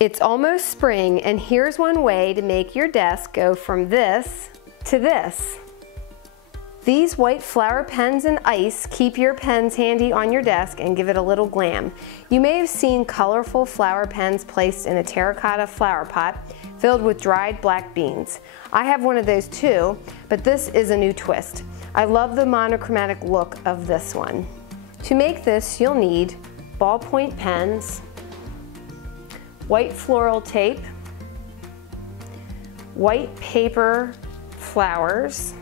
It's almost spring, and here's one way to make your desk go from this to this. These white flower pens and ice keep your pens handy on your desk and give it a little glam. You may have seen colorful flower pens placed in a terracotta flower pot filled with dried black beans. I have one of those too, but this is a new twist. I love the monochromatic look of this one. To make this, you'll need ballpoint pens, white floral tape, white paper flowers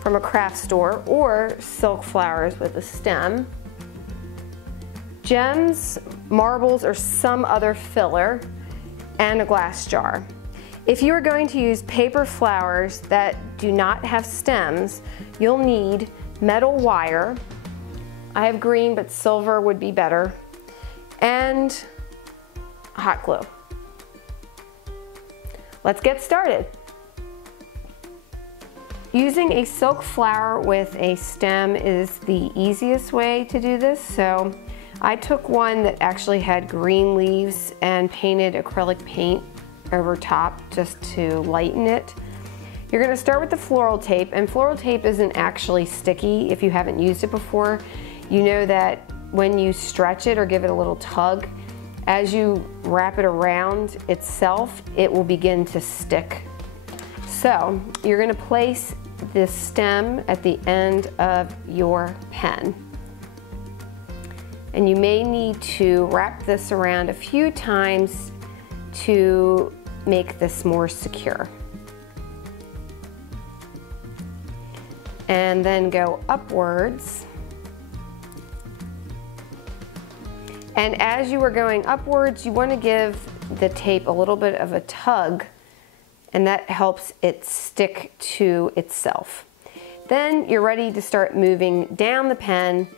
from a craft store or silk flowers with a stem, gems, marbles, or some other filler, and a glass jar. If you are going to use paper flowers that do not have stems, you'll need metal wire. I have green, but silver would be better, and hot glue. Let's get started. Using a silk flower with a stem is the easiest way to do this. So I took one that actually had green leaves and painted acrylic paint over top just to lighten it. You're going to start with the floral tape, and floral tape isn't actually sticky if you haven't used it before. You know that when you stretch it or give it a little tug, as you wrap it around itself, it will begin to stick. So you're going to place this stem at the end of your pen. And you may need to wrap this around a few times to make this more secure. And then go upwards. And as you are going upwards, you want to give the tape a little bit of a tug, and that helps it stick to itself. Then you're ready to start moving down the pen,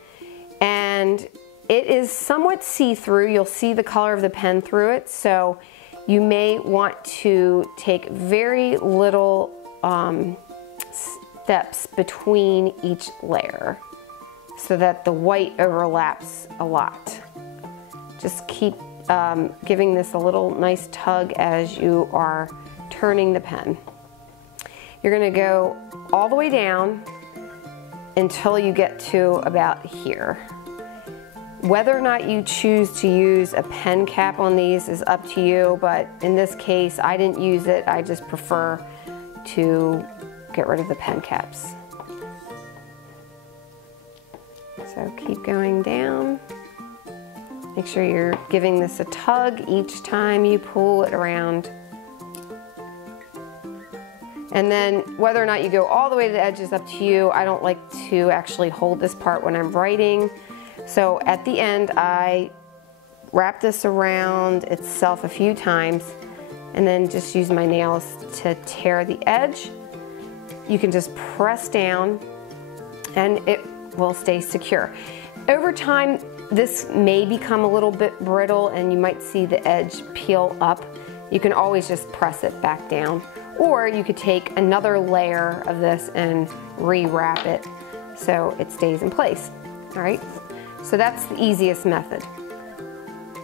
and it is somewhat see-through. You'll see the color of the pen through it, so you may want to take very little steps between each layer so that the white overlaps a lot. Just keep giving this a little nice tug as you are turning the pen. You're going to go all the way down until you get to about here. Whether or not you choose to use a pen cap on these is up to you, but in this case I didn't use it. I just prefer to get rid of the pen caps. So keep going down. Make sure you're giving this a tug each time you pull it around. And then whether or not you go all the way to the edge is up to you. I don't like to actually hold this part when I'm writing. So at the end, I wrap this around itself a few times and then just use my nails to tear the edge. You can just press down and it will stay secure. Over time, this may become a little bit brittle and you might see the edge peel up. You can always just press it back down. Or you could take another layer of this and re-wrap it so it stays in place. All right, so that's the easiest method.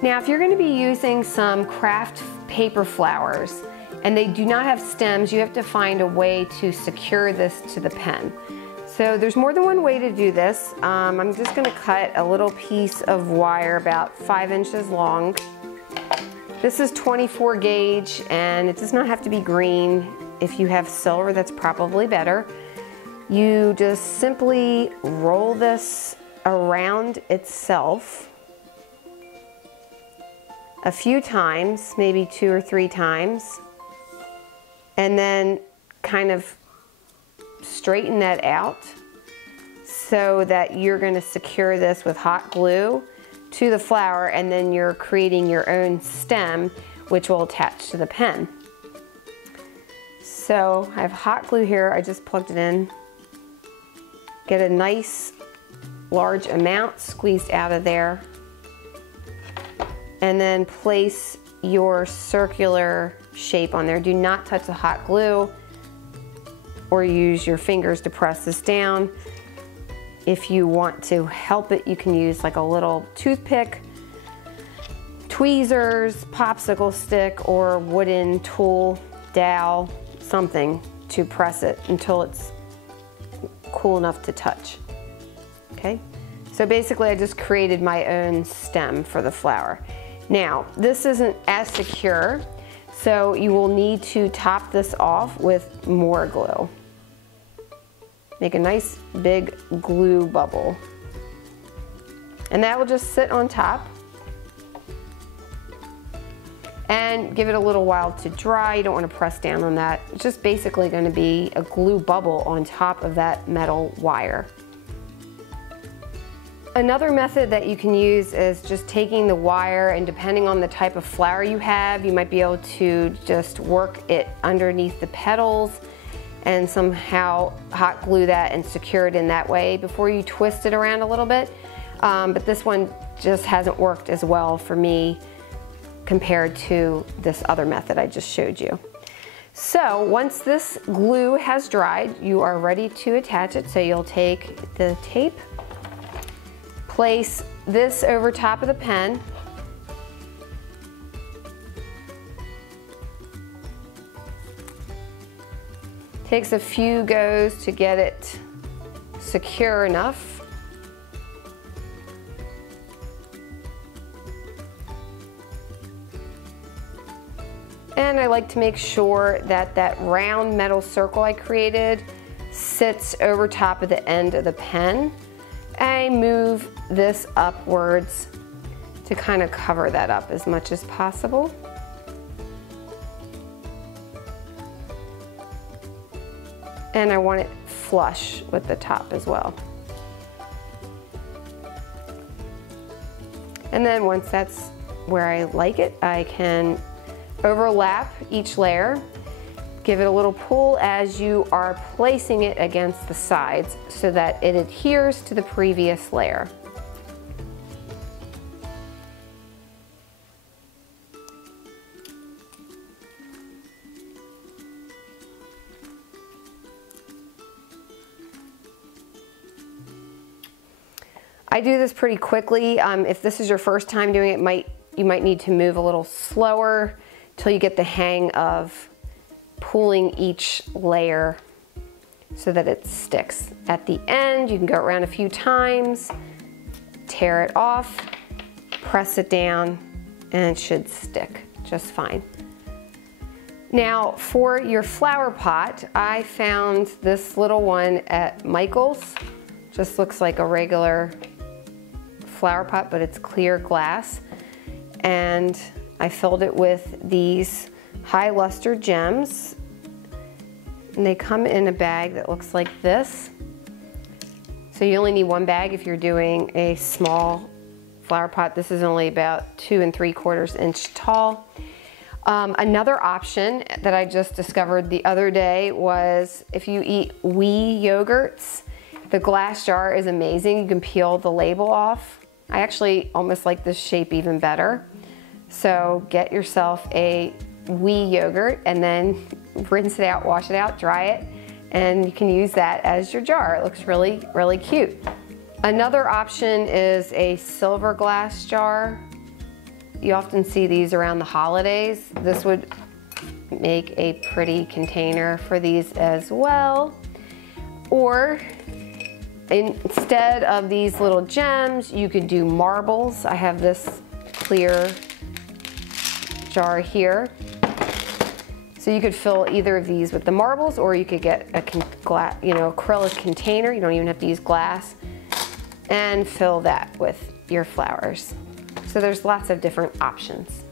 Now, if you're going to be using some craft paper flowers and they do not have stems, you have to find a way to secure this to the pen. So there's more than one way to do this. I'm just going to cut a little piece of wire about 5 inches long. This is 24 gauge and it does not have to be green. If you have silver, that's probably better. You just simply roll this around itself a few times, maybe 2 or 3 times, and then kind of straighten that out so that you're going to secure this with hot glue to the flower, and then you're creating your own stem which will attach to the pen. So I have hot glue here. I just plugged it in. Get a nice large amount squeezed out of there, and then place your circular shape on there. Do not touch the hot glue or use your fingers to press this down. If you want to help it, you can use like a little toothpick, twist tweezers, popsicle stick, or wooden tool, dowel, something to press it until it's cool enough to touch. Okay, so basically I just created my own stem for the flower. Now, this isn't as secure, so you will need to top this off with more glue. Make a nice big glue bubble. And that will just sit on top. And give it a little while to dry. You don't want to press down on that. It's just basically going to be a glue bubble on top of that metal wire. Another method that you can use is just taking the wire, and depending on the type of flower you have, you might be able to just work it underneath the petals and somehow hot glue that and secure it in that way before you twist it around a little bit. But this one just hasn't worked as well for me compared to this other method I just showed you. So once this glue has dried, you are ready to attach it. So you'll take the tape, place this over top of the pen, takes a few goes to get it secure enough. And I like to make sure that that round metal circle I created sits over top of the end of the pen. I move this upwards to kind of cover that up as much as possible. And I want it flush with the top as well. And then once that's where I like it, I can overlap each layer, give it a little pull as you are placing it against the sides so that it adheres to the previous layer. I do this pretty quickly. If this is your first time doing it, you might need to move a little slower till you get the hang of pulling each layer so that it sticks. At the end, you can go around a few times, tear it off, press it down, and it should stick just fine. Now, for your flower pot, I found this little one at Michael's. Just looks like a regular flower pot, but it's clear glass. And I filled it with these high luster gems, and they come in a bag that looks like this. So you only need one bag if you're doing a small flower pot. This is only about 2 3/4 inch tall. Another option that I just discovered the other day was if you eat wee yogurts, the glass jar is amazing. You can peel the label off. I actually almost like this shape even better. So get yourself a wee yogurt and then rinse it out, wash it out, dry it, and you can use that as your jar. It looks really, really cute. Another option is a silver glass jar. You often see these around the holidays. This would make a pretty container for these as well. Or instead of these little gems, you could do marbles. I have this clear jar here. So you could fill either of these with the marbles, or you could get a acrylic container. You don't even have to use glass, and fill that with your flowers. So there's lots of different options.